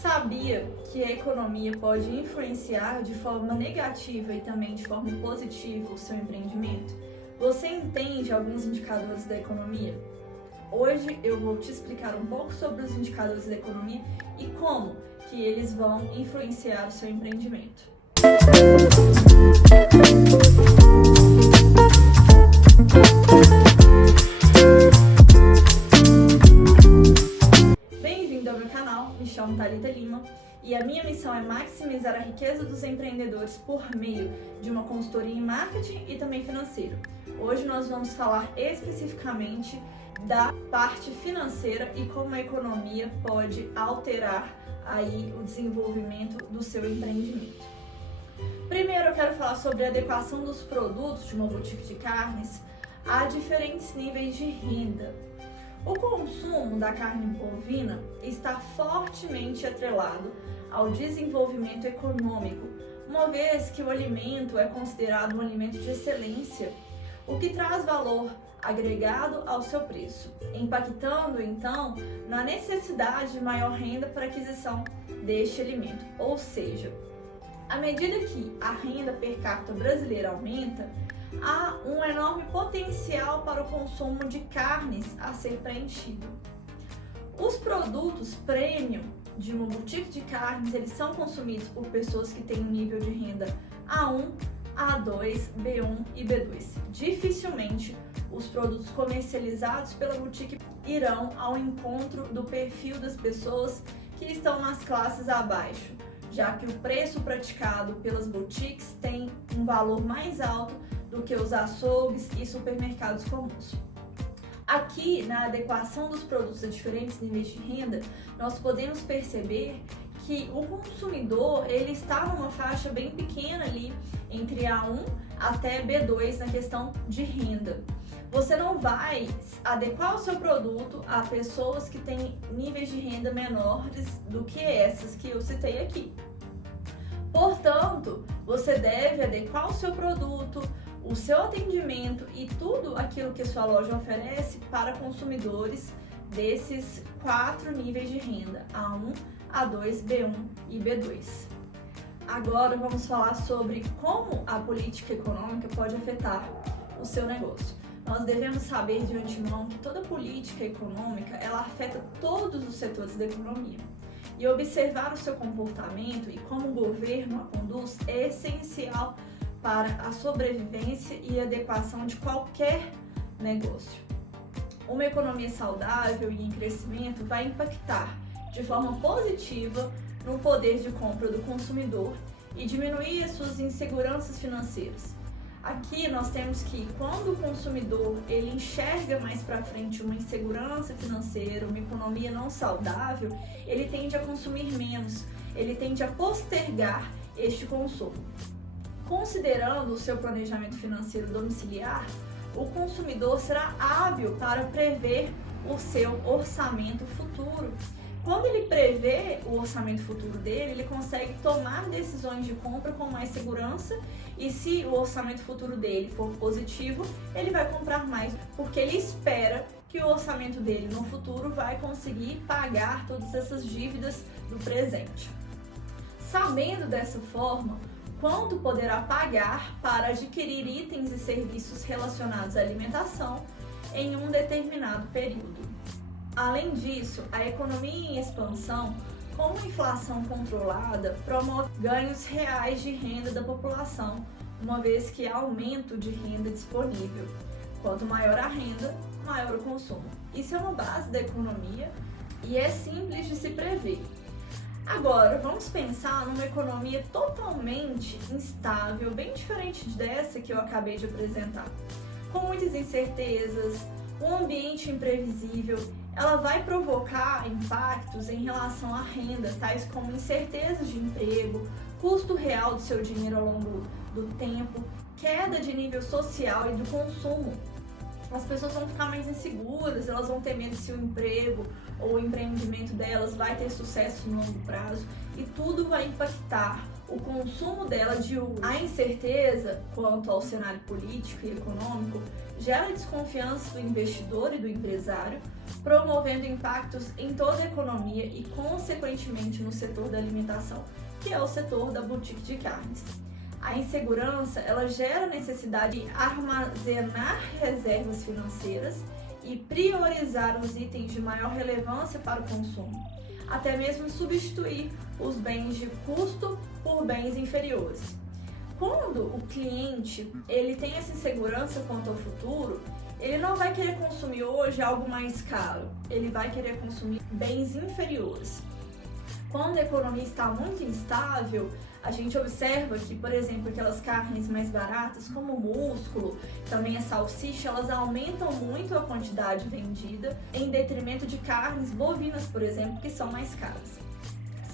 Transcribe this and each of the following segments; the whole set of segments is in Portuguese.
Sabia que a economia pode influenciar de forma negativa e também de forma positiva o seu empreendimento? Você entende alguns indicadores da economia? Hoje eu vou te explicar um pouco sobre os indicadores da economia e como que eles vão influenciar o seu empreendimento. Bem-vindo ao meu canal, me chamo Thalita Lima e a minha missão é maximizar a riqueza dos empreendedores por meio de uma consultoria em marketing e também financeiro. Hoje nós vamos falar especificamente da parte financeira e como a economia pode alterar aí o desenvolvimento do seu empreendimento. Primeiro eu quero falar sobre a adequação dos produtos de uma boutique de carnes a diferentes níveis de renda. O consumo da carne bovina está fortemente atrelado ao desenvolvimento econômico, uma vez que o alimento é considerado um alimento de excelência, o que traz valor agregado ao seu preço, impactando então na necessidade de maior renda para aquisição deste alimento. Ou seja, à medida que a renda per capita brasileira aumenta, há um enorme potencial para o consumo de carnes a ser preenchido. Os produtos premium de uma boutique de carnes, eles são consumidos por pessoas que têm um nível de renda A1, A2, B1 e B2. Dificilmente os produtos comercializados pela boutique irão ao encontro do perfil das pessoas que estão nas classes abaixo, já que o preço praticado pelas boutiques tem um valor mais alto do que os açougues e supermercados comuns. Aqui, na adequação dos produtos a diferentes níveis de renda, nós podemos perceber que o consumidor ele está numa faixa bem pequena ali, entre A1 até B2 na questão de renda. Você não vai adequar o seu produto a pessoas que têm níveis de renda menores do que essas que eu citei aqui. Portanto, você deve adequar o seu produto, o seu atendimento e tudo aquilo que a sua loja oferece para consumidores desses 4 níveis de renda, A1, A2, B1 e B2. Agora vamos falar sobre como a política econômica pode afetar o seu negócio. Nós devemos saber de antemão que toda política econômica ela afeta todos os setores da economia. E observar o seu comportamento e como o governo a conduz é essencial para a sobrevivência e adequação de qualquer negócio. Uma economia saudável e em crescimento vai impactar de forma positiva no poder de compra do consumidor e diminuir as suas inseguranças financeiras. Aqui nós temos que quando o consumidor ele enxerga mais para frente uma insegurança financeira, uma economia não saudável, ele tende a consumir menos, ele tende a postergar este consumo. Considerando o seu planejamento financeiro domiciliar, o consumidor será hábil para prever o seu orçamento futuro. Quando ele prevê o orçamento futuro dele, ele consegue tomar decisões de compra com mais segurança e se o orçamento futuro dele for positivo, ele vai comprar mais, porque ele espera que o orçamento dele no futuro vai conseguir pagar todas essas dívidas do presente. Sabendo dessa forma, quanto poderá pagar para adquirir itens e serviços relacionados à alimentação em um determinado período. Além disso, a economia em expansão, com uma inflação controlada, promove ganhos reais de renda da população, uma vez que há aumento de renda disponível. Quanto maior a renda, maior o consumo. Isso é uma base da economia e é simples de se prever. Agora, vamos pensar numa economia totalmente instável, bem diferente dessa que eu acabei de apresentar. Com muitas incertezas, um ambiente imprevisível, ela vai provocar impactos em relação à renda, tais como incertezas de emprego, custo real do seu dinheiro ao longo do tempo, queda de nível social e do consumo. As pessoas vão ficar mais inseguras, elas vão ter medo se o emprego ou o empreendimento delas vai ter sucesso no longo prazo, e tudo vai impactar o consumo dela de hoje. A incerteza quanto ao cenário político e econômico gera desconfiança do investidor e do empresário, promovendo impactos em toda a economia e, consequentemente, no setor da alimentação, que é o setor da boutique de carnes. A insegurança, ela gera necessidade de armazenar reservas financeiras e priorizar os itens de maior relevância para o consumo, até mesmo substituir os bens de custo por bens inferiores. Quando o cliente ele tem essa insegurança quanto ao futuro, ele não vai querer consumir hoje algo mais caro, ele vai querer consumir bens inferiores. Quando a economia está muito instável, a gente observa que, por exemplo, aquelas carnes mais baratas, como o músculo, também a salsicha, elas aumentam muito a quantidade vendida, em detrimento de carnes bovinas, por exemplo, que são mais caras.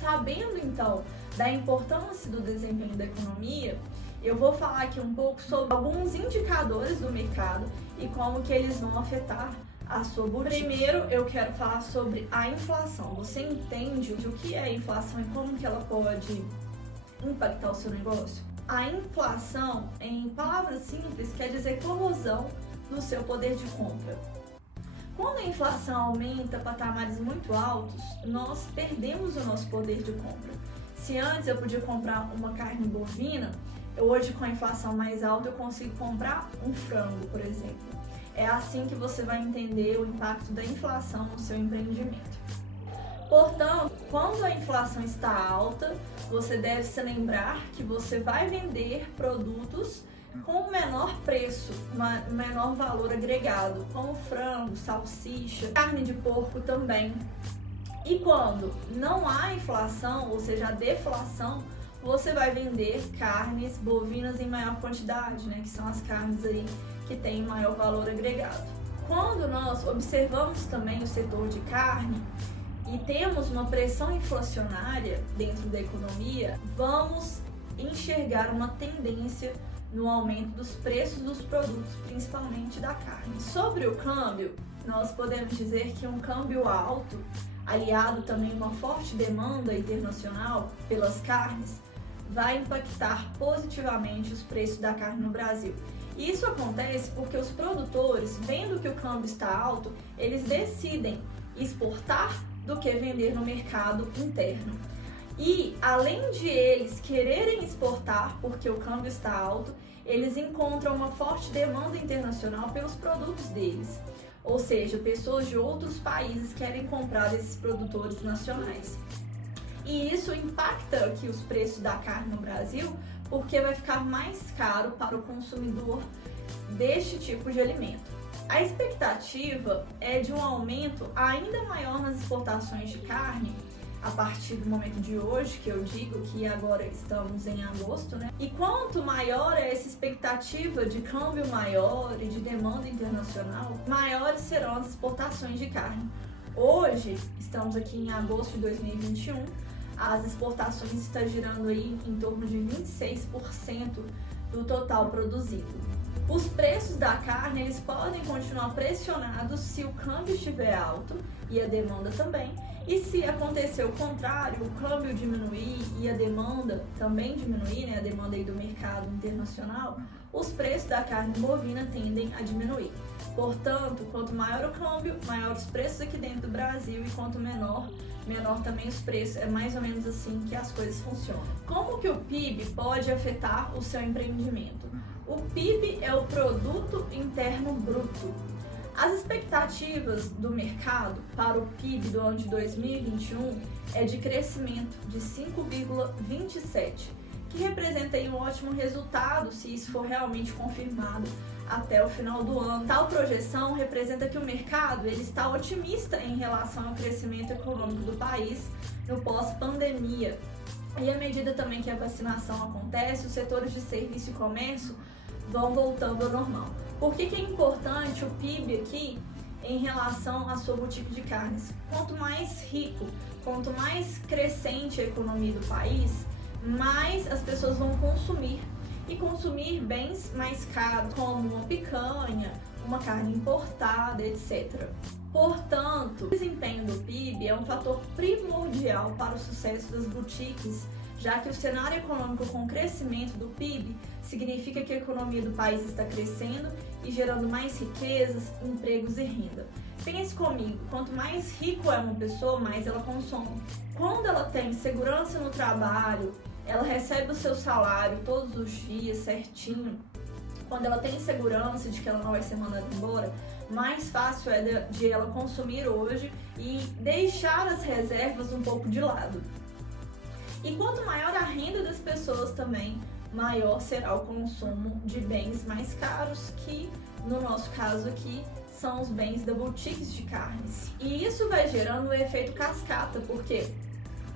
Sabendo, então, da importância do desempenho da economia, eu vou falar aqui um pouco sobre alguns indicadores do mercado e como que eles vão afetar a sua boutique. Primeiro, eu quero falar sobre a inflação. Você entende o que é a inflação e como que ela pode impactar o seu negócio? A inflação, em palavras simples, quer dizer corrosão do seu poder de compra. Quando a inflação aumenta a patamares muito altos, nós perdemos o nosso poder de compra. Se antes eu podia comprar uma carne bovina, hoje com a inflação mais alta eu consigo comprar um frango, por exemplo. É assim que você vai entender o impacto da inflação no seu empreendimento. Portanto, quando a inflação está alta, você deve se lembrar que você vai vender produtos com menor preço, menor valor agregado, como frango, salsicha, carne de porco também. E quando não há inflação, ou seja, a deflação, você vai vender carnes bovinas em maior quantidade, que são as carnes aí que têm maior valor agregado. Quando nós observamos também o setor de carne e temos uma pressão inflacionária dentro da economia, vamos enxergar uma tendência no aumento dos preços dos produtos, principalmente da carne. Sobre o câmbio, nós podemos dizer que um câmbio alto, aliado também a uma forte demanda internacional pelas carnes, vai impactar positivamente os preços da carne no Brasil. E isso acontece porque os produtores, vendo que o câmbio está alto, eles decidem exportar do que vender no mercado interno. E além de eles quererem exportar porque o câmbio está alto, eles encontram uma forte demanda internacional pelos produtos deles. Ou seja, pessoas de outros países querem comprar desses produtores nacionais. E isso impacta aqui os preços da carne no Brasil, porque vai ficar mais caro para o consumidor deste tipo de alimento. A expectativa é de um aumento ainda maior nas exportações de carne a partir do momento de hoje, que eu digo que agora estamos em agosto, E quanto maior é essa expectativa de câmbio maior e de demanda internacional, maiores serão as exportações de carne. Hoje, estamos aqui em agosto de 2021, as exportações estão girando aí em torno de 26% do total produzido. Os preços da carne, eles podem continuar pressionados se o câmbio estiver alto e a demanda também. E se acontecer o contrário, o câmbio diminuir e a demanda também diminuir, a demanda aí do mercado internacional, os preços da carne bovina tendem a diminuir. Portanto, quanto maior o câmbio, maior os preços aqui dentro do Brasil, e quanto menor também os preços. É mais ou menos assim que as coisas funcionam. Como que o PIB pode afetar o seu empreendimento? O PIB é o Produto Interno Bruto. As expectativas do mercado para o PIB do ano de 2021 é de crescimento de 5,27%, que representa aí um ótimo resultado se isso for realmente confirmado até o final do ano. Tal projeção representa que o mercado ele está otimista em relação ao crescimento econômico do país no pós-pandemia. E à medida também que a vacinação acontece, os setores de serviço e comércio vão voltando ao normal. Por que é importante o PIB aqui em relação à sua boutique de carnes? Quanto mais rico, quanto mais crescente a economia do país, mais as pessoas vão consumir. E consumir bens mais caros, como uma picanha, uma carne importada, etc. Portanto, o desempenho do PIB é um fator primordial para o sucesso das boutiques, já que o cenário econômico com crescimento do PIB significa que a economia do país está crescendo e gerando mais riquezas, empregos e renda. Pense comigo, quanto mais rico é uma pessoa, mais ela consome. Quando ela tem segurança no trabalho, ela recebe o seu salário todos os dias certinho, quando ela tem segurança de que ela não vai ser mandada embora, mais fácil é de ela consumir hoje e deixar as reservas um pouco de lado. E quanto maior a renda das pessoas também, maior será o consumo de bens mais caros, que no nosso caso aqui são os bens da boutiques de carnes. E isso vai gerando o efeito cascata, porque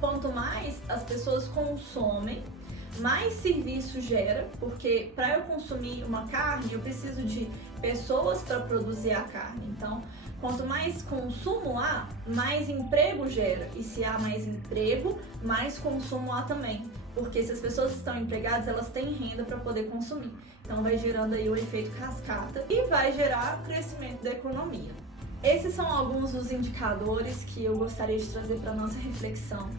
quanto mais as pessoas consomem, mais serviço gera, porque para eu consumir uma carne eu preciso de pessoas para produzir a carne. Então, quanto mais consumo há, mais emprego gera. E se há mais emprego, mais consumo há também. Porque se as pessoas estão empregadas, elas têm renda para poder consumir. Então vai gerando aí o efeito cascata e vai gerar o crescimento da economia. Esses são alguns dos indicadores que eu gostaria de trazer para a nossa reflexão.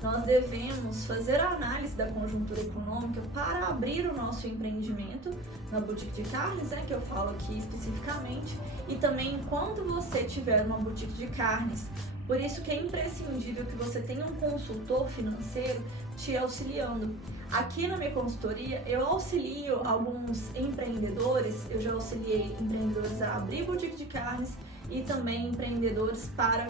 Nós devemos fazer a análise da conjuntura econômica para abrir o nosso empreendimento na boutique de carnes, que eu falo aqui especificamente, e também enquanto você tiver uma boutique de carnes. Por isso que é imprescindível que você tenha um consultor financeiro te auxiliando. Aqui na minha consultoria, eu auxilio alguns empreendedores, eu já auxiliei empreendedores a abrir boutique de carnes e também empreendedores para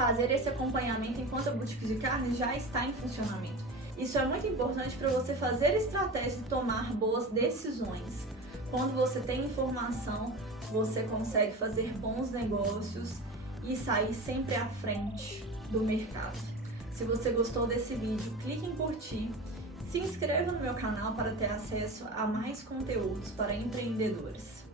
fazer esse acompanhamento enquanto a boutique de carnes já está em funcionamento. Isso é muito importante para você fazer estratégias e tomar boas decisões. Quando você tem informação, você consegue fazer bons negócios e sair sempre à frente do mercado. Se você gostou desse vídeo, clique em curtir, se inscreva no meu canal para ter acesso a mais conteúdos para empreendedores.